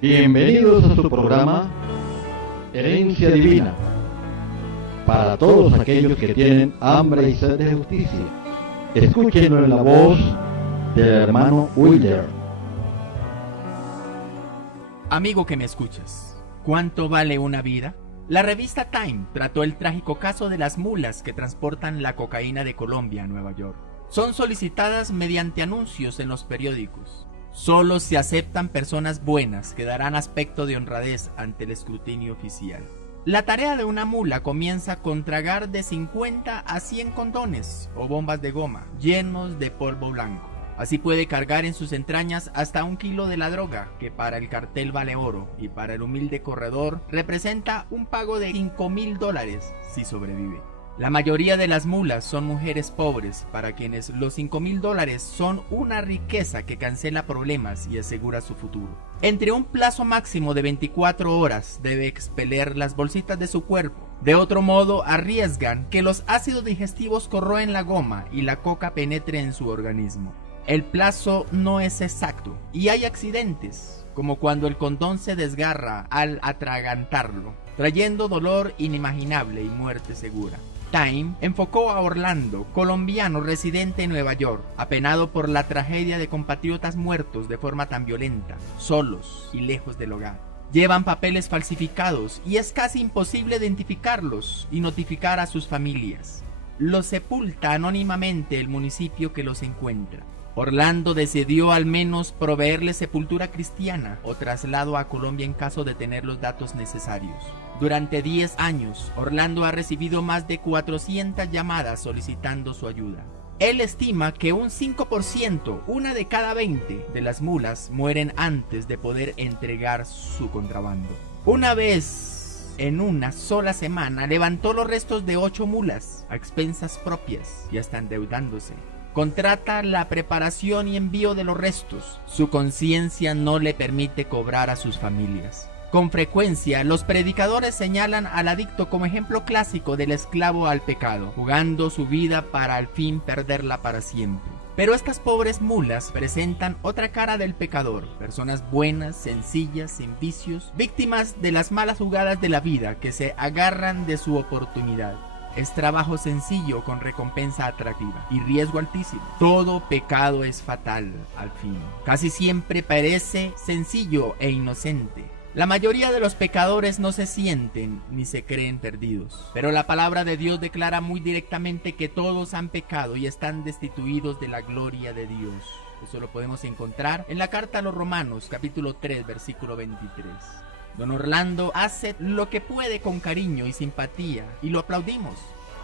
Bienvenidos a su programa Herencia Divina, para todos aquellos que tienen hambre y sed de justicia. Escúchenlo en la voz del hermano Wilder. Amigo que me escuchas, ¿cuánto vale una vida? La revista Time trató el trágico caso de las mulas que transportan la cocaína de Colombia a Nueva York. Son solicitadas mediante anuncios en los periódicos. Solo se aceptan personas buenas que darán aspecto de honradez ante el escrutinio oficial. La tarea de una mula comienza con tragar de 50 a 100 condones o bombas de goma llenos de polvo blanco. Así puede cargar en sus entrañas hasta 1 kilo de la droga, que para el cartel vale oro y para el humilde corredor representa un pago de $5,000 si sobrevive. La mayoría de las mulas son mujeres pobres, para quienes los $5,000 son una riqueza que cancela problemas y asegura su futuro. Entre un plazo máximo de 24 horas debe expeler las bolsitas de su cuerpo. De otro modo, arriesgan que los ácidos digestivos corroen la goma y la coca penetre en su organismo. El plazo no es exacto y hay accidentes, como cuando el condón se desgarra al atragantarlo, trayendo dolor inimaginable y muerte segura. Time enfocó a Orlando, colombiano residente en Nueva York, apenado por la tragedia de compatriotas muertos de forma tan violenta, solos y lejos del hogar. Llevan papeles falsificados y es casi imposible identificarlos y notificar a sus familias. Los sepulta anónimamente el municipio que los encuentra. Orlando decidió al menos proveerle sepultura cristiana o traslado a Colombia en caso de tener los datos necesarios. Durante 10 años, Orlando ha recibido más de 400 llamadas solicitando su ayuda. Él estima que un 5%, una de cada 20 de las mulas, mueren antes de poder entregar su contrabando. Una vez, en una sola semana, levantó los restos de 8 mulas a expensas propias y hasta endeudándose. Contrata la preparación y envío de los restos. Su conciencia no le permite cobrar a sus familias. Con frecuencia, los predicadores señalan al adicto como ejemplo clásico del esclavo al pecado, jugando su vida para al fin perderla para siempre. Pero estas pobres mulas presentan otra cara del pecador, personas buenas, sencillas, sin vicios, víctimas de las malas jugadas de la vida que se agarran de su oportunidad. Es trabajo sencillo con recompensa atractiva y riesgo altísimo. Todo pecado es fatal al fin. Casi siempre parece sencillo e inocente. La mayoría de los pecadores no se sienten ni se creen perdidos. Pero la palabra de Dios declara muy directamente que todos han pecado y están destituidos de la gloria de Dios. Eso lo podemos encontrar en la carta a los Romanos, capítulo 3, versículo 23. Don Orlando hace lo que puede con cariño y simpatía y lo aplaudimos.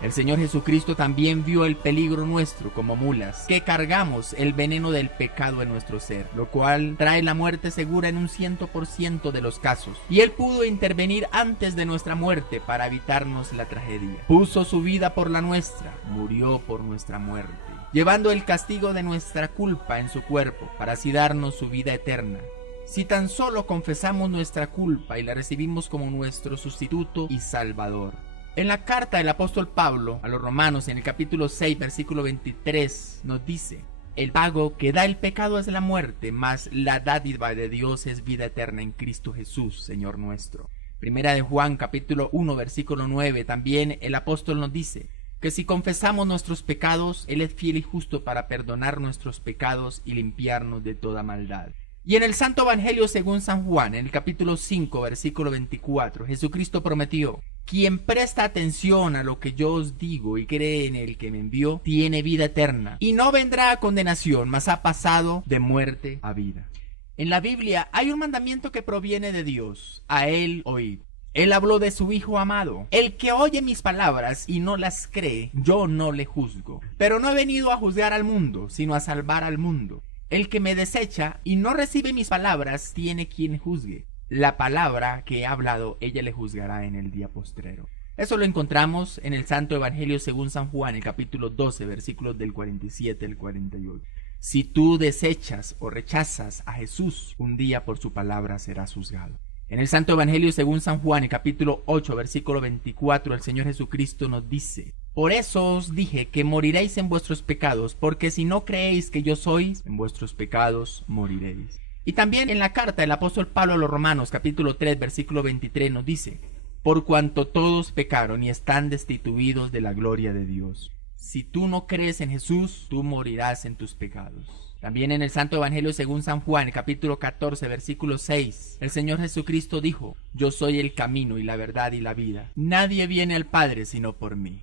El Señor Jesucristo también vio el peligro nuestro como mulas, que cargamos el veneno del pecado en nuestro ser, lo cual trae la muerte segura en un 100% de los casos. Y Él pudo intervenir antes de nuestra muerte para evitarnos la tragedia. Puso su vida por la nuestra, murió por nuestra muerte, llevando el castigo de nuestra culpa en su cuerpo, para así darnos su vida eterna. Si tan solo confesamos nuestra culpa y la recibimos como nuestro sustituto y salvador. En la carta del apóstol Pablo a los Romanos, en el capítulo 6, versículo 23, nos dice: el pago que da el pecado es la muerte, mas la dádiva de Dios es vida eterna en Cristo Jesús, Señor nuestro. Primera de Juan, capítulo 1, versículo 9, también el apóstol nos dice que si confesamos nuestros pecados, Él es fiel y justo para perdonar nuestros pecados y limpiarnos de toda maldad. Y en el Santo Evangelio según San Juan, en el capítulo 5, versículo 24, Jesucristo prometió: quien presta atención a lo que yo os digo y cree en el que me envió, tiene vida eterna, y no vendrá a condenación, mas ha pasado de muerte a vida. En la Biblia hay un mandamiento que proviene de Dios: a Él oíd. Él habló de su Hijo amado. El que oye mis palabras y no las cree, yo no le juzgo. Pero no he venido a juzgar al mundo, sino a salvar al mundo. El que me desecha y no recibe mis palabras, tiene quien juzgue. La palabra que he hablado, ella le juzgará en el día postrero. Eso lo encontramos en el Santo Evangelio según San Juan, el capítulo 12, versículos del 47 al 48. Si tú desechas o rechazas a Jesús, un día por su palabra serás juzgado. En el Santo Evangelio según San Juan, el capítulo 8, versículo 24, el Señor Jesucristo nos dice: por eso os dije que moriréis en vuestros pecados, porque si no creéis que yo soy, en vuestros pecados moriréis. Y también en la carta del apóstol Pablo a los Romanos, capítulo 3, versículo 23, nos dice: por cuanto todos pecaron y están destituidos de la gloria de Dios. Si tú no crees en Jesús, tú morirás en tus pecados. También en el Santo Evangelio según San Juan, capítulo 14, versículo 6, el Señor Jesucristo dijo: yo soy el camino y la verdad y la vida. Nadie viene al Padre sino por mí.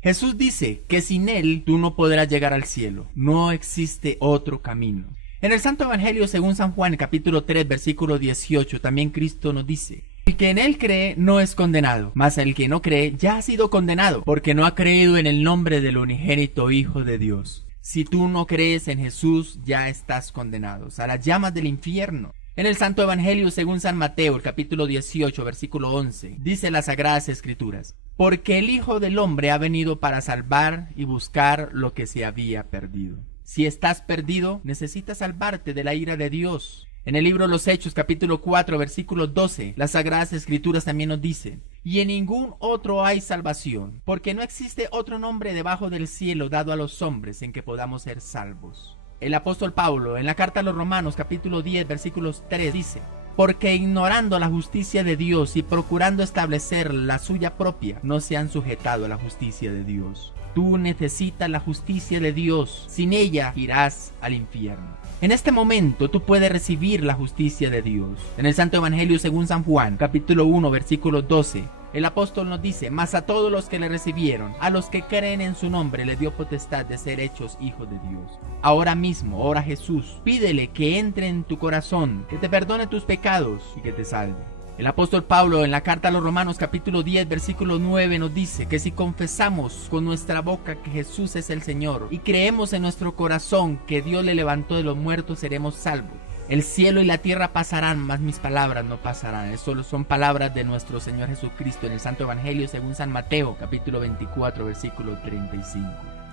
Jesús dice que sin Él tú no podrás llegar al cielo. No existe otro camino. En el Santo Evangelio según San Juan, capítulo 3, versículo 18, también Cristo nos dice: el que en Él cree no es condenado, mas el que no cree ya ha sido condenado, porque no ha creído en el nombre del unigénito Hijo de Dios. Si tú no crees en Jesús, ya estás condenado a las llamas del infierno. En el Santo Evangelio según San Mateo, el capítulo 18, versículo 11, dice las Sagradas Escrituras: porque el Hijo del Hombre ha venido para salvar y buscar lo que se había perdido. Si estás perdido, necesitas salvarte de la ira de Dios. En el libro Los Hechos, capítulo 4, versículo 12, las Sagradas Escrituras también nos dicen: y en ningún otro hay salvación, porque no existe otro nombre debajo del cielo dado a los hombres en que podamos ser salvos. El apóstol Pablo, en la carta a los Romanos, capítulo 10, versículos 3, dice: porque ignorando la justicia de Dios y procurando establecer la suya propia, no se han sujetado a la justicia de Dios. Tú necesitas la justicia de Dios, sin ella irás al infierno. En este momento tú puedes recibir la justicia de Dios. En el Santo Evangelio según San Juan, capítulo 1, versículo 12, el apóstol nos dice: mas a todos los que le recibieron, a los que creen en su nombre, le dio potestad de ser hechos hijos de Dios. Ahora mismo, ora a Jesús, pídele que entre en tu corazón, que te perdone tus pecados y que te salve. El apóstol Pablo en la carta a los Romanos capítulo 10 versículo 9 nos dice que si confesamos con nuestra boca que Jesús es el Señor y creemos en nuestro corazón que Dios le levantó de los muertos, seremos salvos. El cielo y la tierra pasarán, mas mis palabras no pasarán. Eso son palabras de nuestro Señor Jesucristo en el Santo Evangelio según San Mateo capítulo 24 versículo 35.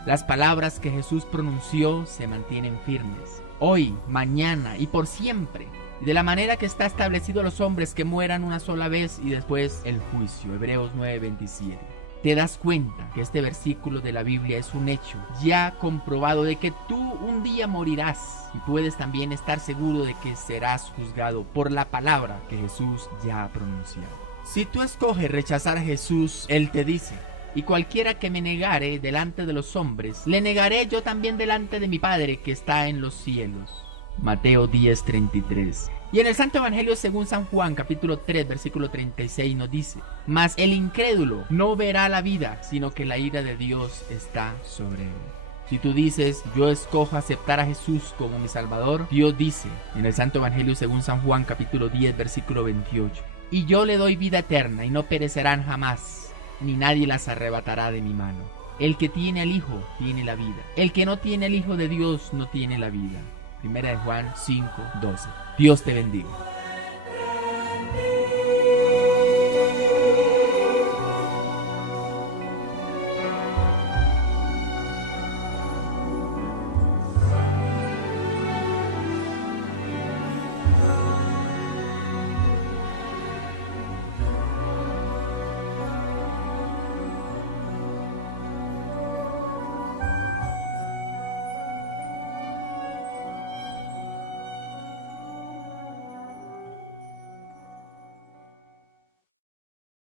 Las palabras que Jesús pronunció se mantienen firmes, hoy, mañana y por siempre. De la manera que está establecido a los hombres que mueran una sola vez y después el juicio. Hebreos 9:27. Te das cuenta que este versículo de la Biblia es un hecho ya comprobado de que tú un día morirás, y puedes también estar seguro de que serás juzgado por la palabra que Jesús ya ha pronunciado. Si tú escoges rechazar a Jesús, Él te dice: y cualquiera que me negare delante de los hombres, le negaré yo también delante de mi Padre que está en los cielos. Mateo 10:33. Y en el Santo Evangelio según San Juan capítulo 3 versículo 36 nos dice: mas el incrédulo no verá la vida, sino que la ira de Dios está sobre él. Si tú dices: yo escojo aceptar a Jesús como mi Salvador, Dios dice en el Santo Evangelio según San Juan capítulo 10 versículo 28: y yo le doy vida eterna y no perecerán jamás, ni nadie las arrebatará de mi mano. El que tiene al Hijo tiene la vida. El que no tiene al Hijo de Dios no tiene la vida. Primera de Juan 5:12. Dios te bendiga.